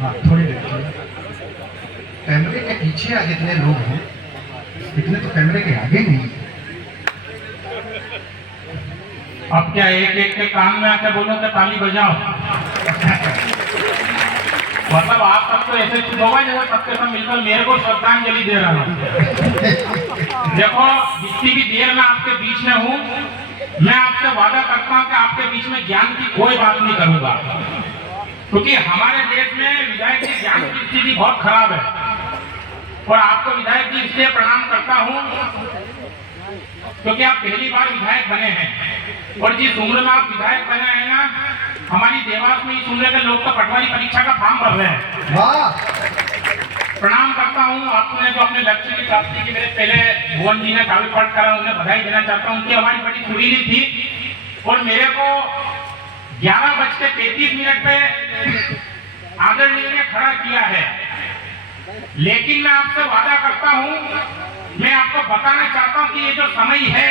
हाँ थोड़ी देर कैमरे के पीछे आज इतने लोग हैं, इतने तो कैमरे के आगे नहीं। अब क्या एक एक के कान में आके बोलो तो ताली बजाओ? मतलब आप सब तो ऐसे चुप होगा जैसे सबके सब मिलकर मेरे को श्रद्धांजलि दे रहा हूँ। देखो जितनी भी देर में आपके बीच में हूँ, मैं आपसे वादा करता हूँ कि आपके बीच में ज्ञान की कोई बात नहीं करूंगा, क्योंकि हमारे देश में विधायक जी ज्ञान की स्थिति बहुत खराब है। और आपको विधायक जी इसलिए प्रणाम करता हूँ क्योंकि आप पहली बार विधायक बने हैं, और जिस उम्र में आप विधायक बने हैं ना, हमारी देवास में इस उम्र के लोग तो पटवारी परीक्षा का फॉर्म भर रहे हैं। प्रणाम करता हूँ आपने जो अपने लक्ष्य की प्राप्ति की मेरे पहले भुवन जी ने काव्य पाठ करा, उन्हें बधाई देना चाहता हूँ। उनकी आवाज बड़ी सुरीली थी और मेरे को 11:33 पे आदरणीय ने खड़ा किया है, लेकिन मैं आपसे वादा करता हूँ, मैं आपको बताना चाहता हूँ कि ये जो समय है,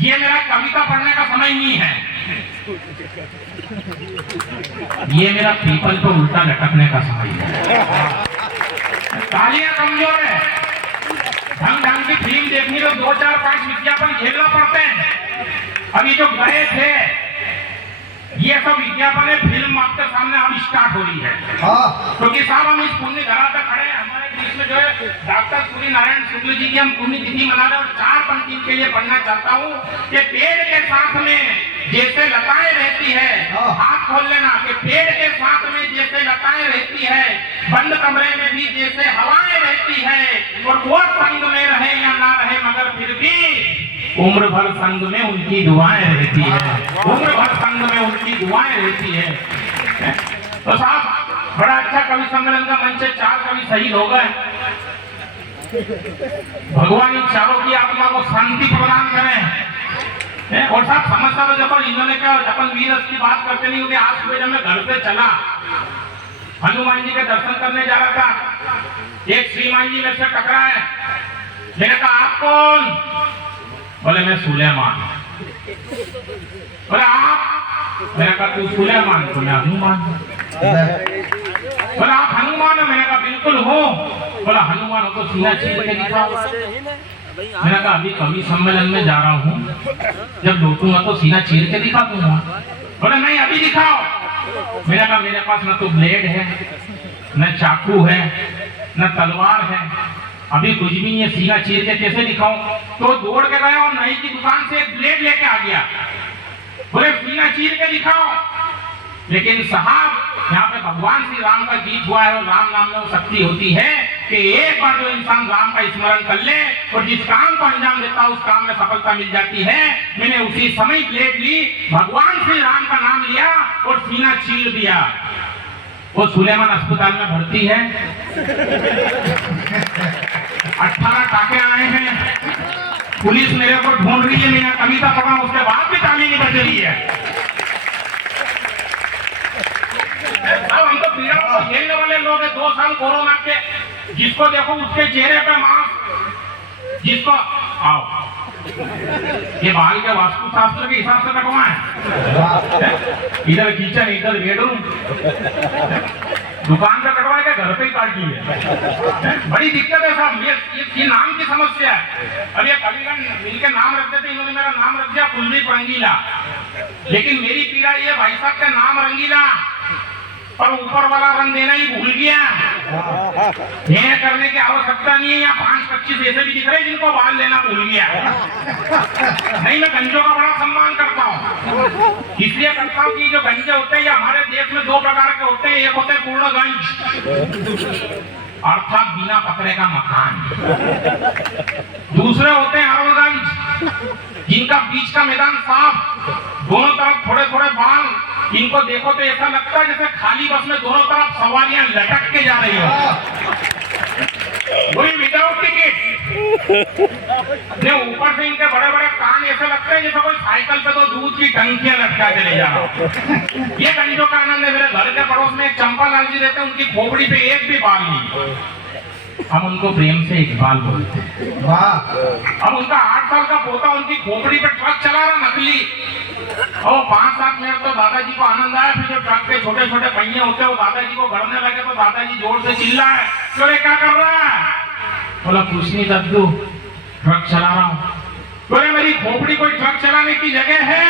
ये मेरा कविता पढ़ने का समय नहीं है, ये मेरा पीपल को उल्टा लटकने का समय है। तालियां कमजोर है, ढंग ढंग की फिल्म देखनी तो 2 4 5 विज्ञापन झेलना पड़ते हैं। अभी जो गए थे ये सब विज्ञापन है, फिल्म आपके सामने अब स्टार्ट हो रही है। क्योंकि साहब हम इस पुण्य धरा पे खड़े हैं, हमारे बीच में जो है डॉक्टर सूर्य नारायण शुक्ल जी की हम पुण्य तिथि मना रहे हैं, और 4 पंक्ति के लिए पढ़ना चाहता हूँ कि पेड़ के साथ में जैसे लताएं रहती है, हाथ खोल लेना, कि पेड़ के साथ में जैसे लताएं रहती है, बंद कमरे में भी जैसे हवाएं रहती है, और वो संग में रहे या ना रहे मगर फिर भी उम्र भर संग में उनकी दुआएं रहती है, उम्र भर संग में उनकी दुआएं रहती है। तो साहब बड़ा अच्छा कवि सम्मेलन का मंच है, 4 कवि शहीद हो गए। भगवान इन चारों की आत्मा को शांति प्रदान करें। और साहब समझता तो जब इन्होंने क्या, अपन वीर की बात करते नहीं, क्योंकि आज सुबह जब मैं घर से चला, हनुमान जी के दर्शन करने जा रहा था, एक श्रीमान जी मेरे से टकराए। मैंने कहा आप कौन? बोले मैं सुलेमान। बोले आप? मैंने कहा तू सुलेमान? तो मैं हनुमान। बोले आप हनुमान? मैंने कहा बिल्कुल हो। बोला हनुमान हो तो सीना चीर के दिखाओ। मैंने कहा अभी कवि सम्मेलन में जा रहा हूँ, जब लौटूंगा तो सीना चीर के दिखा दूंगा। बोले नहीं अभी दिखाओ। मैंने कहा मेरे पास न तो ब्लेड है, न चाकू है, न तलवार है, अभी कुछ भी नहीं है, सीना चीर के कैसे दिखाऊं? तो दौड़ के गया और नई की दुकान से एक ब्लेड लेके आ गया। बोले सीना चीर के दिखाओ। लेकिन साहब यहाँ पे भगवान श्री राम का गीत हुआ है, और राम नाम में वो शक्ति होती है कि एक बार जो इंसान राम का स्मरण कर ले और जिस काम को अंजाम देता है उस काम में सफलता मिल जाती है। मैंने उसी समय ब्लेड ली, भगवान श्री राम का नाम लिया और सीना चीर दिया। वो सुलेमान अस्पताल में भर्ती है, 18 टाके आए हैं, पुलिस मेरे को ढूंढ रही है, मैंने कविता पढ़ा उसके बाद भी ताली नहीं बज रही है। हम तो पीड़ा को झेलने वाले लोग हैं। 2 साल कोरोना के, जिसको देखो उसके चेहरे पे मास्क, जिसको आओ ये बाल के वास्तु शास्त्र के हिसाब से कटवाए, इधर किचन इधर बेडरूम, दुकान पे कटवाए क्या घर पे ही काट लिए। बड़ी दिक्कत है साहब, ये नाम की समस्या है। अब ये कविगण मिलकर नाम रख देते, इन्होंने मेरा नाम रख दिया कुलदीप रंगीला, लेकिन मेरी पीड़ा ये भाई साहब का नाम रंगीला पर ऊपर वाला रंग देना ही भूल गया। ये करने की आवश्यकता नहीं है, यहाँ 5-25 ऐसे भी दिख रहे जिनको बाल लेना भूल गया। नहीं मैं गंजों का बड़ा सम्मान करता हूँ, इसलिए करता हूँ कि जो गंजे होते हैं ये हमारे देश में 2 प्रकार के होते हैं। एक होते हैं पूर्णगंज अर्थात बिना पकड़े का मकान, दूसरे होते हैं अरवलगंज जिनका बीच का मैदान साफ, दोनों तरफ थोड़े थोड़े बाल, इनको देखो तो ऐसा लगता है जैसे खाली बस में दोनों तरफ सवारियां लटक के जा रही हो, वही विदाउट टिकट। ऊपर से इनके बड़े बड़े कान ऐसे लगते हैं जैसे कोई साइकिल पे तो दूध की टंकियां लटका के ले जा रहा हो। ये गंजों का आनंद है। मेरे घर के पड़ोस में एक चंपालाल जी रहते हैं, उनकी खोपड़ी पे एक भी बाल नहीं। हम उनको प्रेम से इकबाल बोलते हैं। वाह। अब उनका 8 साल का पोता उनकी खोपड़ी पे ट्रक चला रहा नकली, और 5-7 मिनट तो दादाजी को आनंद आया। फिर जो ट्रक के छोटे छोटे पहिए होते हैं वो दादाजी को गड़ने लगे तो दादाजी जोर से चिल्लाए, बोले क्या कर रहा है? बोला कुछ नहीं दद्दू, ट्रक चला रहा हूँ। बोले मेरी खोपड़ी कोई ट्रक चलाने की जगह है?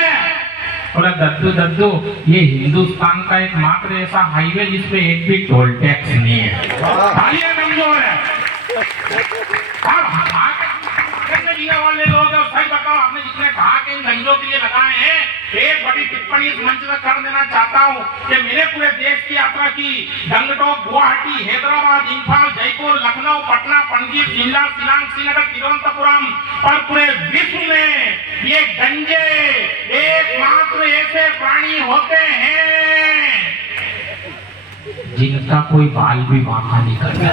बोला दद्दू दद्दू, ये हिंदुस्तान का एक मात्र ऐसा हाईवे जिसपे एक भी टोल टैक्स नहीं है। तालियां कमजोर है। जीने वाले लोग सच बताओ, आपने जितने कहा कि इन गंजों के लिए लगाए हैं, एक बड़ी टिप्पणी इस मंच में कर देना चाहता हूँ कि मैंने पूरे देश की यात्रा की। गंगटोक, गुवाहाटी, हैदराबाद, इंफाल, जयपुर, लखनऊ, पटना, पणजी, शिमला, शिलांग, श्रीनगर, तिरुवनंतपुरम, पर पूरे विश्व में ये गंजे एकमात्र ऐसे प्राणी होते हैं जिनका कोई बाल भी बांका नहीं करता।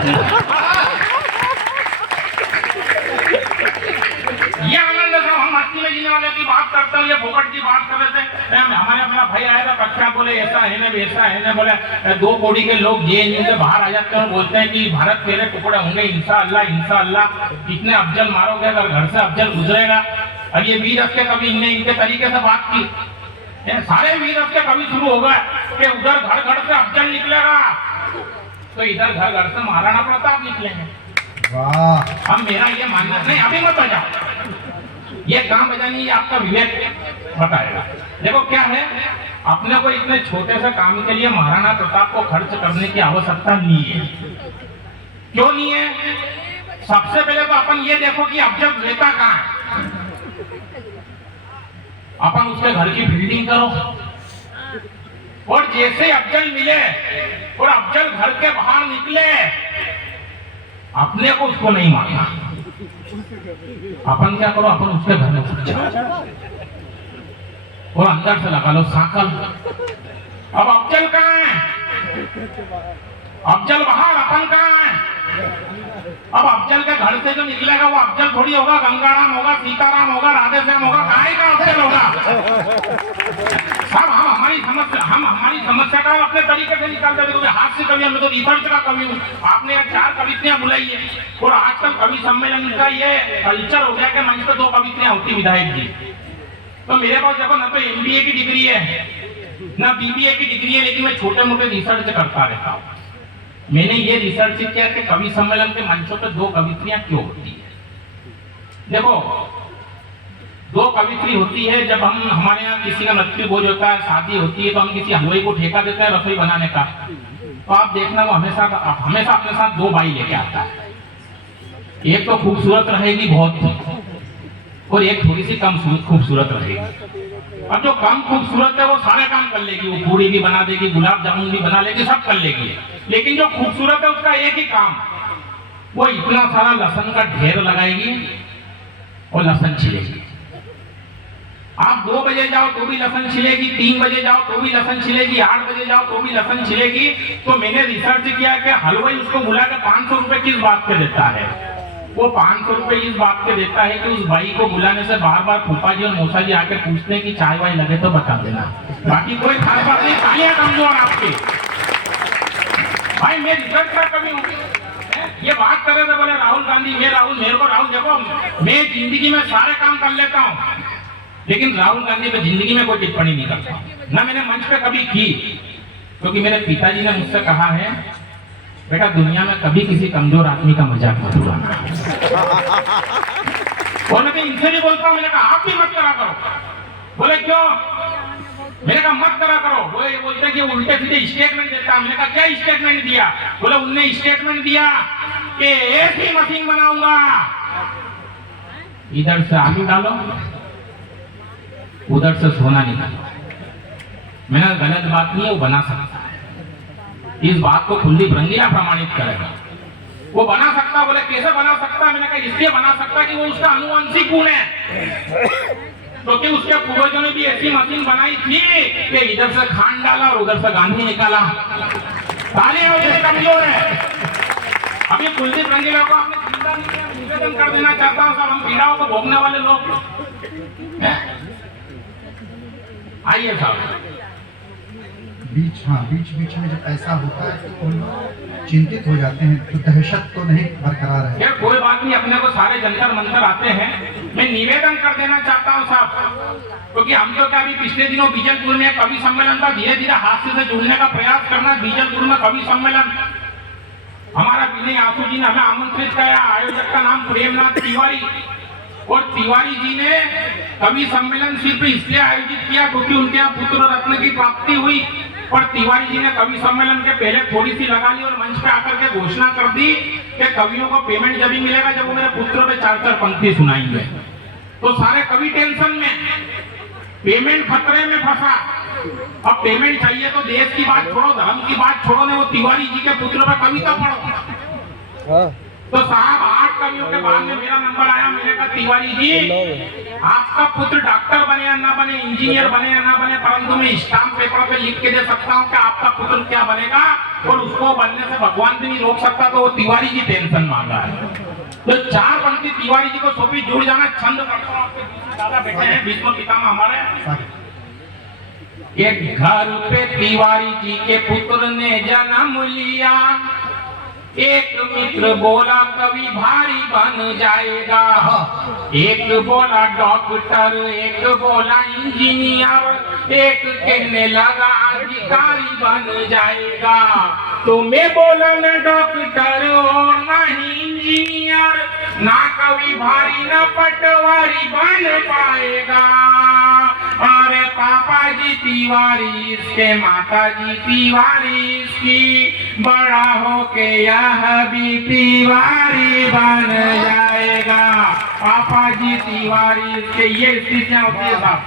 ये आनंद साहब, हम मस्ती में जीने वाले की बात करते हैं, ये फोकट की बात कर रहे थे। हमारे अपना भाई आया था कक्षा, बोले ऐसा है ना वैसा है ना। बोले 2 कौड़ी के लोग जेएनयू से बाहर आ जाते हैं, बोलते हैं कि भारत मेरे टुकड़े होंगे, इंशाअल्लाह इंशाअल्लाह। कितने अफजल मारोगे अगर घर से अफजल गुजरेगा। अब ये वीर के कवि इनने इनके तरीके से बात की, सारे वीर के कवि शुरू हो गए कि उधर घर घर से अफजल निकलेगा तो इधर घर घर से महाराणा प्रताप निकलेंगे। वाह। अब मेरा ये मानना नहीं, अभी मत बजाओ, ये काम बजानी आपका विवेक बताएगा। देखो क्या है, अपने को इतने छोटे से काम के लिए महाराणा प्रताप को खर्च करने की आवश्यकता नहीं है। क्यों नहीं है? सबसे पहले तो अपन ये देखो कि अफजल रहता कहाँ है, अपन उसके घर की बिल्डिंग करो, और जैसे अफजल मिले और अफजल घर के बाहर निकले, अपने को उसको नहीं मानना। अपन क्या करो, अपन उसके घर में घुस जाओ और अंदर से लगा लो साकल। अब अफजल कहाँ है? अफजल बाहर, अपन कहाँ है? अब अफजल के घर से जो निकलेगा वो अफजल थोड़ी होगा, गंगाराम होगा, सीताराम होगा, राधेश्याम होगा, काहे का अफजल होगा। सब हम हमारी समस्या का अपने तरीके से निकालते थे। हाथ से कवि, मैं तो रिसर्च का कवि हूँ। आपने 4 कविताएं बुलाई है, और आजकल कवि सम्मेलन का ये कल्चर हो गया कि मंच पे 2 कविताएं होती विधायक जी। तो मेरे पास देखो ना तो MBA की डिग्री है ना BBA की डिग्री है, लेकिन मैं छोटे मोटे रिसर्च करता रहता हूँ। मैंने ये रिसर्च किया कि कवि सम्मेलन के मंचों पे 2 कविताएं क्यों होती है। देखो 2 कवित्री होती है जब हम, हमारे यहाँ किसी का मृत्यु भोज होता है, शादी होती है, तो हम किसी हलवाई को ठेका देते हैं रसोई बनाने का। तो आप देखना वो हमेशा अपने साथ 2 बाई लेके आता है। एक तो खूबसूरत रहेगी बहुत, और एक थोड़ी सी कम खूबसूरत रहेगी। अब जो कम खूबसूरत है वो सारे काम कर लेगी, वो पूरी भी बना देगी, गुलाब जामुन भी बना लेगी, सब कर लेगी। लेकिन जो खूबसूरत है उसका एक ही काम, वो इतना सारा लहसुन का ढेर लगाएगी और लहसुन छिलेगी। आप 2 बजे जाओ तो भी लहसुन छिलेगी, 3 बजे जाओ तो भी लहसुन छिलेगी, 8 बजे जाओ तो भी लहसुन छिलेगी। तो मैंने रिसर्च किया कि हलवाई उसको बुला के 500 रुपए किस बात पे देता है। वो 500 रुपए इस बात पे देता है कि उस भाई को बुलाने से बार बार फूफा जी और मौसा जी आके पूछते हैं कि चाय वाय लगे तो बता देना, बाकी कोई खास बात नहीं। तालियां कमजोर आपकी। भाई मैं रिसर्च का कभी ये बात कर रहे थे, बोले राहुल गांधी, मेरे को राहुल, देखो मैं जिंदगी में सारे काम कर लेता हूँ, लेकिन राहुल गांधी पे जिंदगी में कोई टिप्पणी नहीं करता, ना मैंने मंच पे कभी की। क्योंकि मेरे पिताजी ने मुझसे कहा है, बेटा दुनिया में कभी किसी कमजोर आदमी का मजाक मत उड़ाना। और मैं इनसे भी बोलता हूँ, मैंने कहा आप भी मत करा करो। बोले क्यों? मैंने कहा मत करा करो। बोले बोलते कि उल्टे सीधे स्टेटमेंट देता। मैंने कहा क्या स्टेटमेंट दिया? बोले उनने स्टेटमेंट दिया कि ऐसी मशीन बनाऊंगा, इधर से आलू डालो, उधर से सोना निकालो। मैंने गलत बात नहीं है, वो बना सकता है, इस बात को खुली रंगीला प्रमाणित करेगा। वो बना सकता। बोले कैसे बना सकता? मैंने कहा इसलिए बना सकता कि वो उसका अनुवंशिक गुण है, क्योंकि उसके पूर्वजों ने भी ऐसी मशीन बनाई थी कि इधर से खान डाला और उधर से गांधी निकाला। तालियां उससे कमजोर है। अभी कुलदीप रंगीला को आपने चिंता नहीं किया, निवेदन कर देना चाहता हूँ, सब हम पीड़ाओं को भोगने वाले लोग। आइए साहब, बीच बीच में जब ऐसा होता है तो हम चिंतित हो जाते हैं, तो दहशत तो नहीं बरकरार है। यार कोई बात नहीं, अपने को सारे जंतर मंतर आते हैं। मैं निवेदन कर देना चाहता हूँ साहब, क्योंकि हम तो क्या अभी पिछले दिनों बीजलपुर में कवि सम्मेलन का धीरे धीरे हास्य से जुड़ने का प्रयास करना। बीजलपुर में कवि सम्मेलन हमारा विनय आसू जी ने हमें आमंत्रित किया। आयोजक का नाम प्रेमनाथ तिवारी, और तिवारी जी ने कवि सम्मेलन सिर्फ इसलिए आयोजित किया क्योंकि उनके यहाँ पुत्र रत्न की प्राप्ति हुई। और तिवारी जी ने कवि सम्मेलन के पहले थोड़ी सी लगा ली और मंच पे आकर के घोषणा कर दी कि कवियों को पेमेंट जब ही मिलेगा जब वो मेरे पुत्र पे 4-4 पंक्ति सुनाएंगे। तो सारे कवि टेंशन में, पेमेंट खतरे में फंसा। अब पेमेंट चाहिए तो देश की बात छोड़ो, धर्म की बात छोड़ो, ने वो तिवारी जी के पुत्र पे कविता पढ़ो। तो साहब 8 कवियों के बाद में मेरा नंबर आया। मैंने कहा तिवारी जी, आपका पुत्र डॉक्टर बने या ना बने, इंजीनियर बने या ना बने, परंतु मैं स्टाम्प पेपर पे लिख के दे सकता हूँ कि आपका पुत्र क्या बनेगा, और उसको बनने से भगवान भी नहीं रोक सकता। तो वो तिवारी जी टेंशन मांगा है। तो 4 पंक्ति तिवारी जी को सौंपी। जुड़ जाना। छंद करता हूं, आपके दादा बैठे हैं, भीष्म पितामह हमारे। एक घर पे तिवारी जी के पुत्र ने जन्म लिया, एक मित्र बोला कवि भारी बन जाएगा, एक बोला डॉक्टर, एक बोला इंजीनियर, एक कहने लगा अधिकारी बन जाएगा। तो मैं बोला न डॉक्टर और ना ही इंजीनियर, ना कवि भारी ना पटवारी बन पाएगा। अरे पापा जी तिवारी इसके, माता जी तिवारी इसकी, बड़ा होके यह भी तिवारी बन जाएगा। पापा जी तिवारी इसके। ये स्थितियां होती है साहब।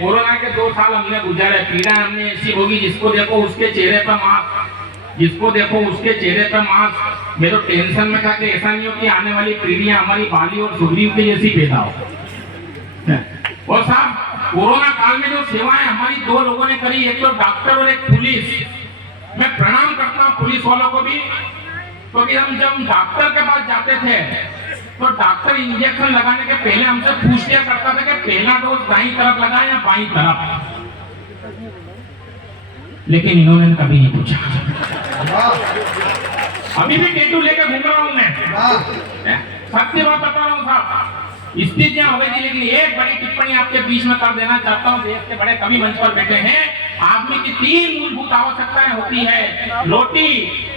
कोरोना के 2 साल हमने गुजारे, पीड़ा हमने ऐसी होगी जिसको देखो उसके चेहरे पर मास्क, जिसको देखो उसके चेहरे पर मास्क। मैं तो टेंशन में था कि ऐसा नहीं हो कि आने वाली पीढ़ियां हमारी बाली और सुग्रीव के जैसी पैदा हो। और साहब कोरोना काल में जो सेवाएं हमारी 2 लोगों ने करी, एक तो डॉक्टर और एक पुलिस। मैं प्रणाम करता हूँ पुलिस वालों को भी, क्योंकि हम जब डॉक्टर के पास जाते थे तो डॉक्टर इंजेक्शन लगाने के पहले हमसे पूछ लिया करता था कि पहला डोज दाईं तरफ लगा या बाईं तरफ, लेकिन इन्होंने कभी नहीं पूछा। अभी भी टेटू लेके घूम रहा हूं मैं, सत्य बात बता रहा हूँ साहब। स्थितियां हो गई थी, लेकिन एक बड़ी टिप्पणी आपके बीच में कर देना चाहता हूँ। देश के बड़े कवि मंच पर बैठे हैं। आदमी की 3 मूलभूत आवश्यकताएं होती है, रोटी,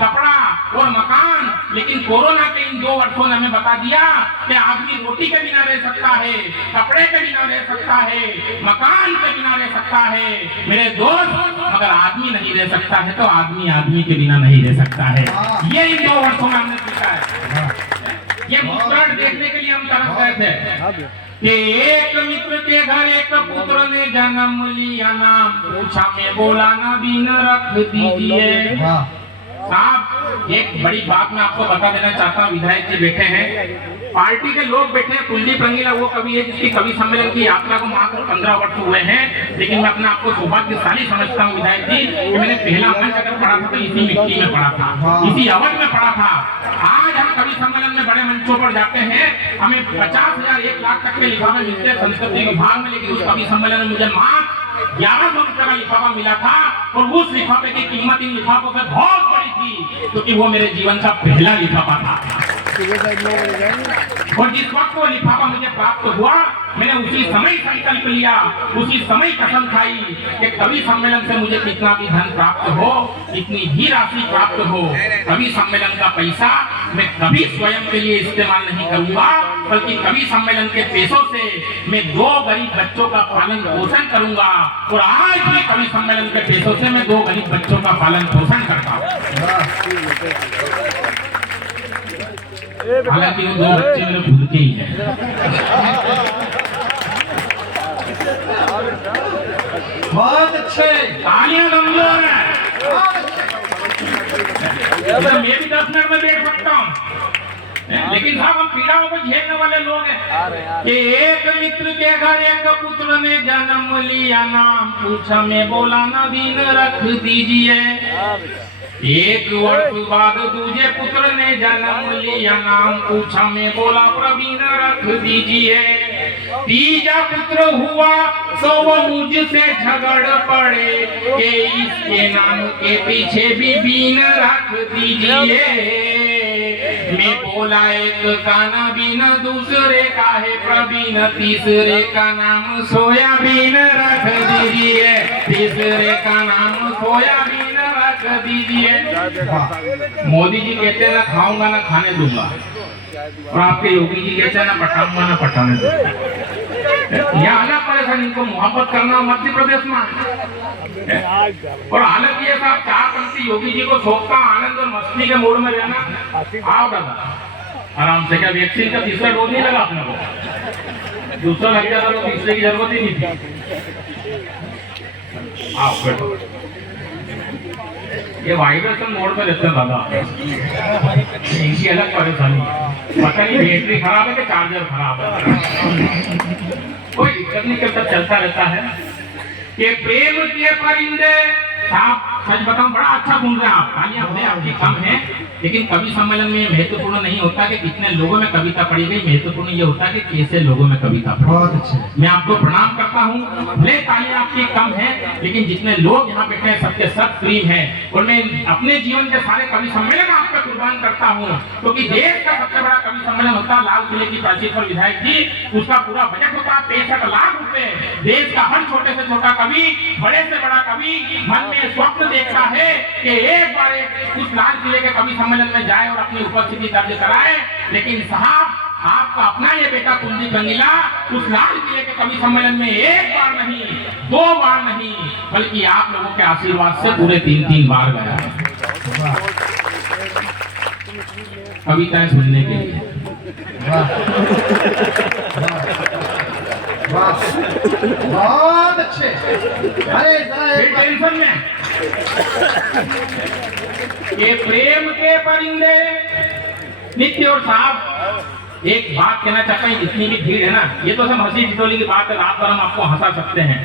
कपड़ा और मकान। लेकिन कोरोना के इन 2 वर्षों ने हमें बता दिया कि आदमी रोटी के बिना रह सकता है, कपड़े के बिना रह सकता है, मकान के बिना रह सकता है मेरे दोस्त, मगर आदमी नहीं रह सकता है। तो आदमी आदमी के बिना नहीं रह सकता है। ये इन 2 वर्षों में हमने सीखा है। ये मुस्कुराहट देखने के लिए हम तरस गए थे कि एक मित्र के घर एक पुत्र ने जन्म लिया, नाम पूछा, मैं बोला नबीन रख दीजिए। साहब एक बड़ी बात मैं आपको बता देना चाहता हूँ। विधायक जी बैठे हैं, पार्टी के लोग बैठे हैं। कुलदीप रंगीला वो कवि है जिसकी कवि सम्मेलन की यात्रा को मात्र 15 वर्ष हुए हैं, लेकिन मैं अपने आपको सौभाग्यशाली समझता हूँ विधायक जी कि मैंने पहला मंच अगर पढ़ा था तो इसी मिट्टी में पढ़ा था, इसी अवध में पढ़ा था। आज हम कवि सम्मेलन में बड़े मंचों पर जाते हैं, हमें 50,000 1 लाख तक के लिफाफे मिलते हैं संस्कृति विभाग में, लेकिन उस कवि सम्मेलन में मुझे मात्र 1100 रुपये का लिफाफा मिला था। और उस लिफाफे की कीमत इन लिफाफों से बहुत बड़ी थी, क्योंकि वो मेरे जीवन का पहला लिफाफा था। और जिस वक्त वो लिफाफा मुझे प्राप्त हुआ, मैंने उसी समय संकल्प लिया, उसी समय कसम खाई कि कवि सम्मेलन से मुझे कितना भी धन प्राप्त हो, इतनी भी राशि प्राप्त हो, कवि सम्मेलन का पैसा मैं कभी स्वयं के लिए इस्तेमाल नहीं करूंगा, बल्कि कवि सम्मेलन के पैसों से मैं 2 गरीब बच्चों का पालन पोषण करूंगा। और आज भी कवि सम्मेलन के पैसों से मैं 2 गरीब बच्चों का पालन पोषण करता हूँ। हालांकि वो 2 बच्चे मेरे खुद के ही हैं। बहुत अच्छे, तालियां कमजोर है। मैं भी 10 मिनट में बैठ सकता हूँ, लेकिन साहब हम पीड़ाओं को झेलने वाले लोग हैं। कि एक मित्र के घर एक पुत्र ने जन्म लिया, नाम पूछा, मैं बोला नबीन रख दीजिए। 1 वर्ष बाद दूजे पुत्र ने जन्म लिया, नाम पूछा, मैं बोला प्रवीण रख दीजिए। तीजा पुत्र हुआ तो वो मुझसे झगड़ पड़े कि इसके नाम के पीछे भी बीन रख दीजिए। मैं बोला एक का ना बीन दूसरे का है प्रवीण, तीसरे का नाम सोयाबीन रख दीजिए, तीसरे का नाम सोयाबीन रख दीजिए। मोदी जी कहते हैं ना खाऊंगा ना खाने दूंगा, और आपके योगी जी कहते हैं ना पटाऊंगा ना पटाने दूंगा। यह अलग परेशानी, इनको मोहब्बत करना मध्य प्रदेश में है। और हालत ये साहब 4 पंक्ति योगी जी को सौंपता आनंद और मस्ती के मूड में रहना। आओ दादा आराम से, क्या वैक्सीन का तीसरा डोज नहीं लगा अपने को? दूसरा लग जाता तो तीसरे की जरूरत ही नहीं थी। आओ बैठो, ये वाइब्रेशन मोड में रहते हैं दादा, इनकी अलग परेशानी है। पता नहीं बैटरी खराब है कि चार्जर खराब है, कोई दिक्कत नहीं करता, चलता रहता है। कि प्रेम के परिंदे, आप सच बताऊं बड़ा अच्छा सुन रहे हैं आप, तालियां अपने आपकी कम है, लेकिन कवि सम्मेलन में महत्वपूर्ण नहीं होता कि कितने लोगों में कविता पढ़ी गई, महत्वपूर्ण ये होता है कि कैसे लोगों में कविता पढ़ी। बहुत अच्छे। मैं आपको प्रणाम करता हूँ, भले तालियां आपकी कम है, लेकिन जितने लोग यहाँ बैठे हैं सबके सब प्रेम है। और मैं अपने जीवन के सारे कवि सम्मेलन आप पे कुर्बान करता हूँ, क्योंकि देश का सबसे बड़ा कवि सम्मेलन होता है लाल किले की प्राचीर पर विधायक जी, उसका पूरा बजट होता है 65 लाख रुपए। देश का हर छोटे से छोटा कवि, बड़े से बड़ा कवि मन में स्वप्न देखता है कि एक बार उस लाल किले के कवि सम्मेलन में जाए और अपनी उपस्थिति दर्ज कराए। लेकिन साहब, आपका अपना ये बेटा कुलदीप रंगीला उस लाल किले के कवि सम्मेलन में 1 बार नहीं, 2 बार नहीं, बल्कि आप लोगों के आशीर्वाद से पूरे 3-3 बार गया कविताएं सुनने के लिए। बहुत अच्छे। अरे टेंशन में ये प्रेम के परिंदे नित्य। और साहब एक बात कहना चाहता हूँ, जितनी भी भीड़ है ना, ये तो सब हंसी ठिठोली की बात है, रात भर हम आपको हंसा सकते हैं।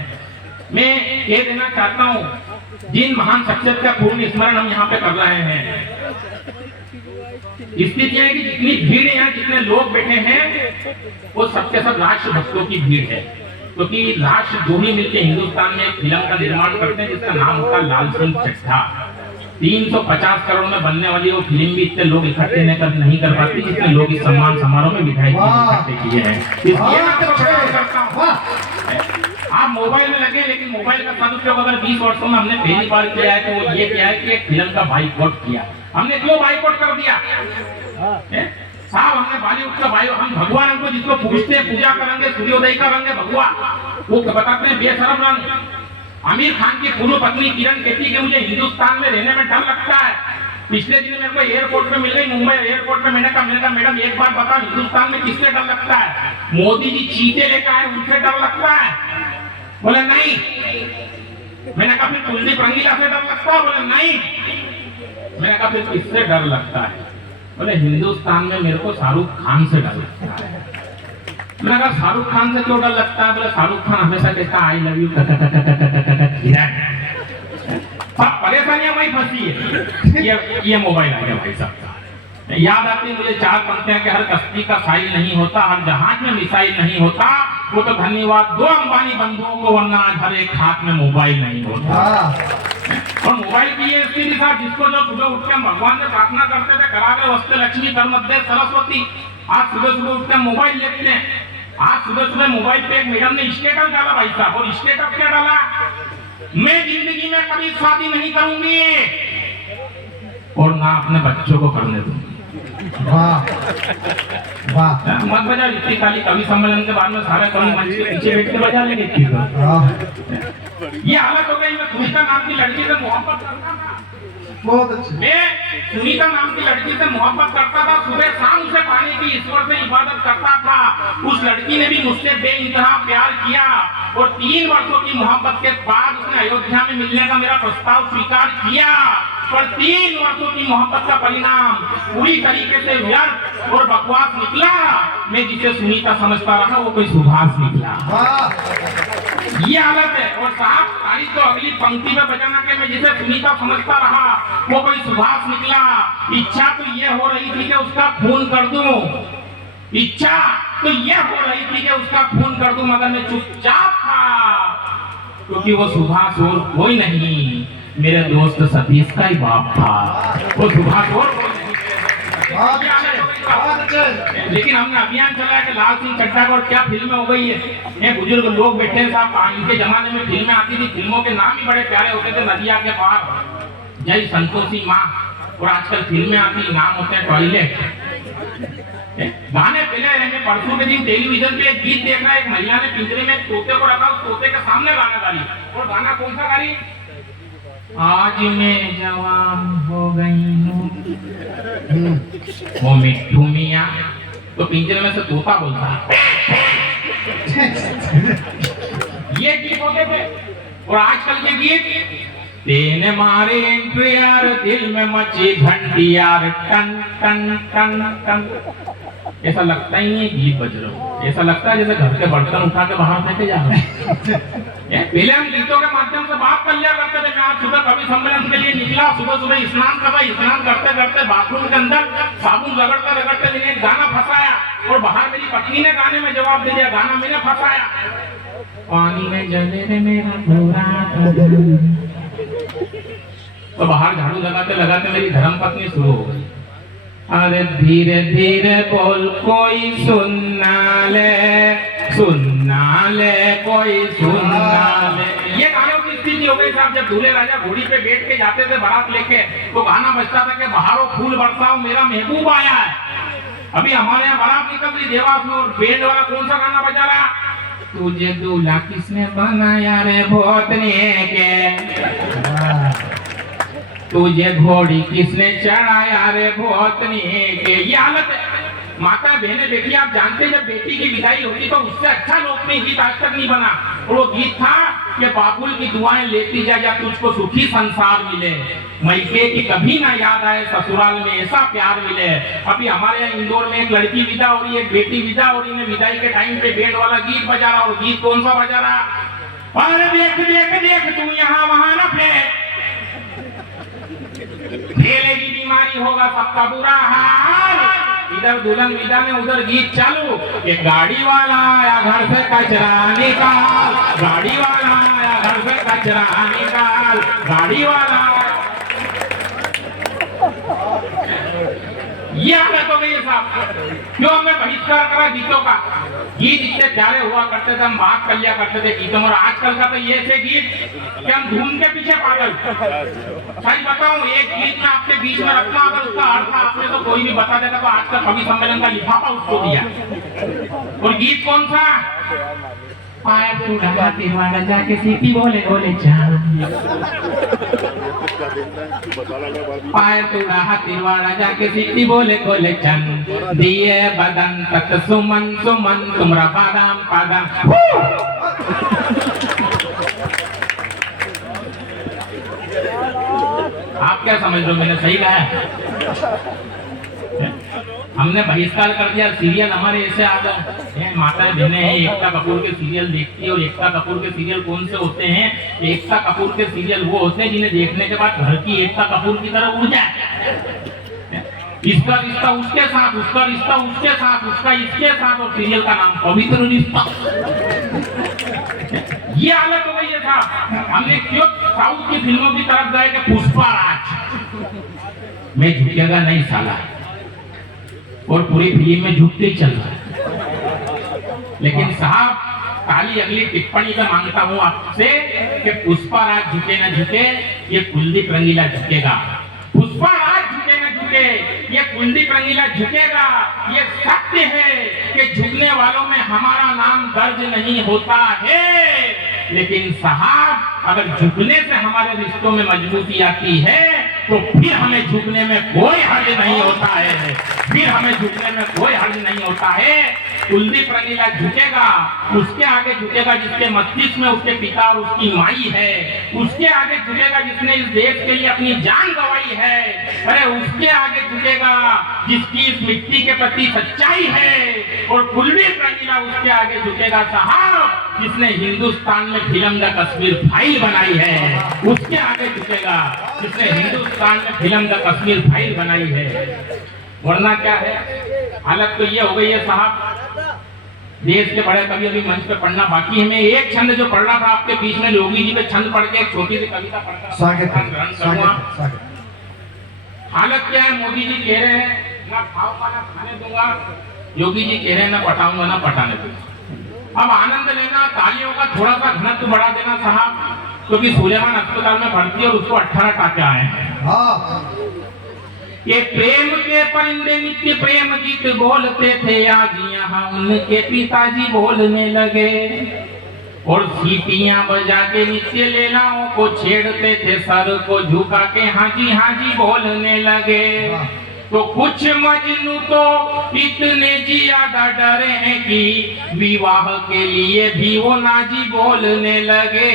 मैं ये देना चाहता हूँ, जिन महान शख्सियत का पूर्ण स्मरण हम यहाँ पे कर रहे हैं, स्थिति है कि जितनी भीड़ है यहाँ, जितने लोग बैठे हैं, वो सबके सब राष्ट्र भक्तों की भीड़ है। क्योंकि राष्ट्र जो ही मिलकर हिंदुस्तान में एक फिल्म का निर्माण करते हैं जिसका नाम होता है लाल सिंह चड्ढा। 350 करोड़ में बनने वाली वो फिल्म भी इतने लोग इकट्ठे नहीं कर पाती जितने लोग इस सम्मान समारोह में विधायक इकट्ठे किए हैं। इसलिए मैं आपको प्रणाम करता हूं। आप मोबाइल में लगे, लेकिन मोबाइल का सदुपयोग अगर 20 वर्षों में हमने पहली बार किया है तो वो ये किया है कि एक फिल्म का बाइकआउट किया। हमने क्यों बाइकआउट कर दिया साहब? हमने बॉलीवुड का भाई, हम भगवान को जिसको पूजते हैं, पूजा करेंगे, सूर्योदय का रंग है भगवा, वो बताते हैं बेशरम रंग। आमिर खान की पूर्व पत्नी किरण कहती कि मुझे हिंदुस्तान में रहने में डर लगता है। पिछले दिन मेरे को एयरपोर्ट पे मिल गई, मुंबई एयरपोर्ट पे। मैंने कहा मैडम एक बात बताओ, हिंदुस्तान में किससे डर लगता है? मोदी जी चीते लेकर आए, उनसे डर लगता है? बोले नहीं। मैंने कहा फिर कुलदीप रंगीला से डर लगता है? बोले नहीं। मैंने कहा फिर किससे डर लगता है? बोले हिंदुस्तान में मेरे को शाहरुख खान से डर लगता है। मैंने कहा शाहरुख खान से क्यों डर लगता है? बोले शाहरुख खान हमेशा कहता आई लव यू किरण। सब परेशानियां वही फंसी है। ये मोबाइल आ गया भाई साहब। याद आती मुझे 4 पंक्तियां कि हर कश्ती का साइल नहीं होता, हर जहाज में मिसाइल नहीं होता। वो तो धन्यवाद 2 अंबानी बंधुओं को, वरना आज हर एक हाथ में मोबाइल नहीं होता। और मोबाइल की ये स्थिति था, जिसको जो सुबह उठ के भगवान से प्रार्थना करते थे, करावे वस्ते लक्ष्मी कर मध्य सरस्वती, आज सुबह उठ के मोबाइल देखते हैं। आज सुबह मोबाइल पे एक मैडम ने स्टेटस डाला भाई साहब, और स्टेटस क्या डाला? मैं जिंदगी में कभी शादी नहीं करूंगी और ना अपने बच्चों को करने दूंगी। वाह वाह। मत बजा इतनी खाली कवि सम्मेलन के बाद में सारे कवि मंच के पीछे बैठ के बजा लेंगे। ये हालत हो गई। मैं सुनीता नाम की लड़की से मोहब्बत करता था, बहुत अच्छे। मैं सुनीता नाम की लड़की से मोहब्बत करता था, सुबह शाम उसे पाने की ईश्वर से इबादत करता था। उस लड़की ने भी मुझसे बेइंतहा प्यार किया, और 3 वर्षों की मोहब्बत के बाद उसने अयोध्या में मिलने का मेरा प्रस्ताव स्वीकार किया। पर 3 वर्षों की मोहब्बत का परिणाम पूरी तरीके से व्यर्थ और बकवास निकला। मैं जिसे सुनीता समझता रहा वो कोई सुभाष निकला। ये हालत है। और साहब तारीख तो अगली पंक्ति में बजाना के मैं जिसे सुनीता समझता रहा वो कोई सुभाष निकला। इच्छा तो ये हो रही थी कि उसका खून कर दूं, इच्छा तो ये हो रही थी कि उसका खून कर दूं, मगर मैं चुपचाप था, क्योंकि वो सुभाष और कोई नहीं, मेरे दोस्त सतीश का ही बाप था। वो सुभाष और कोई नहीं। लेकिन हमने अभियान चलाया कि लाल सिंह चड्ढा को, और क्या फिल्में हो गई है, ये बुजुर्ग लोग बैठे हैं साहब, इनके जमाने में फिल्में आती थी, फिल्मों के नाम ही बड़े प्यारे होते थे, नदिया के पार, जय संतोषी माँ, और आजकल फिल्में आती, नाम होते हैं टॉयलेट। गाने पहले परसों के दिन टेलीविजन पे एक गीत देखा, एक महिला ने पिंजरे में तोते को रखा, उस तोते के सामने गाना गा रही, और गाना कौन सा गा रही? आज मैं जवान हो गई हूँ, वो मिट्ठू मियाँ, तो पिंजरे में से तोता बोलता है। ये गीत होते थे। और आजकल के गीत, तेने मारे एंट्री यार, दिल में मची घंटी यार, टन टन टन टन, ऐसा लगता ही नहीं गीत बज रहा हो, ऐसा लगता है जैसे घर के बर्तन उठा के बाहर फेंके जा रहे हैं। पहले हम गीतों के माध्यम से बात कर लिया करते थे। मैं आज सुबह कवि सम्मेलन के लिए निकला, सुबह सुबह स्नान कर रहा, स्नान करते करते बाथरूम के अंदर साबुन रगड़ते रगड़ते मैंने एक गाना फंसाया, और बाहर मेरी पत्नी ने गाने में जवाब दे दिया, गाना मैंने फंसाया, पानी में जले रे मेरा पूरा। तो बाहर झाड़ू लगाते लगाते मेरी धर्मपत्नी शुरू हो गई, अरे धीरे धीरे बोल कोई सुनना ले कोई सुनना ले। ये गानों की स्थिति हो गई साहब। जब दूल्हे राजा घोड़ी पे बैठ के जाते थे बारात लेके, तो गाना बजता था कि बहारो फूल बरसाओ मेरा महबूब आया है। अभी हमारे यहाँ बारात निकल रही देवास में, और बैंड वाला कौन सा गाना बजा रहा? तुझे दूल्हा किसने बनाया रे भोतने के, तुझे घोड़ी किसने चढ़ाया रे भोतनी के। ये हालत है। माता बहने बेटी, आप जानते हैं जब बेटी की विदाई होती तो उससे अच्छा लोकप्रिय गीत आज तक नहीं बना, और वो गीत था कि बाबुल की दुआएं लेती जा, या तुझको सुखी संसार मिले, मैके की कभी ना याद आए, ससुराल में ऐसा प्यार मिले। अभी हमारे यहाँ इंदौर में एक लड़की विदा हो रही है, एक बेटी विदा हो रही है, विदाई के टाइम पे बैंड वाला गीत बजा रहा, और गीत कौन सा बजा रहा? अरे देख देख देख तू यहाँ वहां न फेंक, फैलेगी बीमारी होगा सबका बुरा हाल। इधर दुल्हन विदा में, उधर गीत चालू, ये गाड़ी वाला आया घर से कचरा निकाल, गाड़ी वाला आया घर से कचरा निकाल, गाड़ी वाला। ये हालत हो गई है साहब। क्यों हमने बहिष्कार करा गीतों का? गीत इतने प्यारे हुआ करते थे, हम बात कर लिया करते थे गीतों, और आजकल का तो ये ऐसे गीत कि हम धूम के पीछे पागल। सच बताऊं, एक गीत में आपके बीच में रखना, अगर उसका अर्थ आपने तो कोई भी बता देगा, तो आज का कवि सम्मेलन का लिफाफा उसको दिया। और गीत कौन सा? पायर टूटा तिरवाड़ा जाके सीटी बोले बोले चांद, पायर टूटा तिरवाड़ा जाके सीटी बोले बोले चंद, दिए बदन तक सुमन सुमन तुमरा बादाम बादाम। आप क्या समझ रहे हो, मैंने सही कहा है? हमने बहिष्कार कर दिया। सीरियल हमारे ऐसे आ गए, माता बहने हैं एकता कपूर के सीरियल देखती है, और एकता कपूर के सीरियल कौन से होते हैं? एकता कपूर के सीरियल वो होते हैं जिन्हें देखने के बाद घर की एकता कपूर की तरह उड़ जाए। इसका रिश्ता उसके साथ, उसका रिश्ता उसके साथ, उसका इसके साथ, और सीरियल का नाम पवित्र रिश्ता। ये हालत हो गई है साहब। हमने क्यों साउथ की फिल्मों की तरफ गए कि पुष्पा राज में झुकेगा नहीं साला, और पूरी फिल्म में झुकते चल रहा है। लेकिन साहब, काली अगली टिप्पणी में मांगता हूं आपसे कि पुष्पा राज झुके न झुके, ये कुलदीप रंगीला झुकेगा। पुष्पा राज झुके न झुके, ये कुलदीप रंगीला झुकेगा। ये सत्य है कि झुकने वालों में हमारा नाम दर्ज नहीं होता है, लेकिन साहब अगर झुकने से हमारे रिश्तों में मजबूती आती है, तो फिर हमें झुकने में कोई हर्ज नहीं होता है, फिर हमें झुकने में कोई हर्ज नहीं होता है। कुलदीप रंगीला झुकेगा, उसके आगे झुकेगा जिसके मस्तिष्क में उसके पिता और उसकी माई है, उसके आगे झुकेगा जिसने इस देश के लिए अपनी जान गंवाई है, अरे उसके आगे झुकेगा जिसकी इस मिट्टी के प्रति सच्चाई है, और कुलदीप रंगीला उसके आगे झुकेगा साहब जिसने हिंदुस्तान में फिल्म द कश्मीर फाइल बनाई है, उसके आगे झुकेगा जिसने हिंदुस्तान में फिल्म द कश्मीर फाइल बनाई है। वरना क्या है, हालत तो ये हो गई है साहब देश के बड़े कवि अभी मंच पे पढ़ना बाकी है। मैं एक छंद जो पढ़ रहा था आपके बीच में, योगी जी पे छंद पढ़ के एक छोटी सी कविता पढ़कर स्वागत है, ग्रहण स्वागत करूंगा। है, स्वागत है। हालत क्या है, मोदी जी कह रहे हैं ना खाऊंगा ना खाने दूंगा, योगी जी कह रहे हैं ना पटाऊंगा ना पटाने दूंगा। अब आनंद लेना, तालियों का थोड़ा सा घनत्व बढ़ा देना साहब, क्योंकि सुलेमान अस्पताल में भर्ती है और उसको 18 टाके आए हैं। हाँ, ये प्रेम के परिंदे नित्य प्रेम गीत बोलते थे, आज यहाँ उनके पिताजी बोलने लगे। और सीटियां बजा के नित्य लैलाओं को छेड़ते थे, सर को झुका के हाँ जी बोलने लगे। तो कुछ मजनू तो इतने ज्यादा डरे हैं कि विवाह के लिए भी वो नाजी बोलने लगे।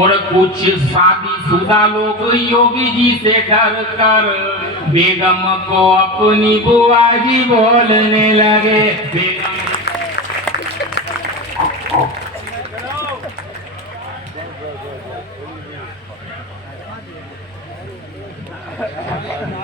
और कुछ शादीशुदा लोग योगी जी से डर कर बेगम को अपनी बुआ जी बोलने लगे। बेगम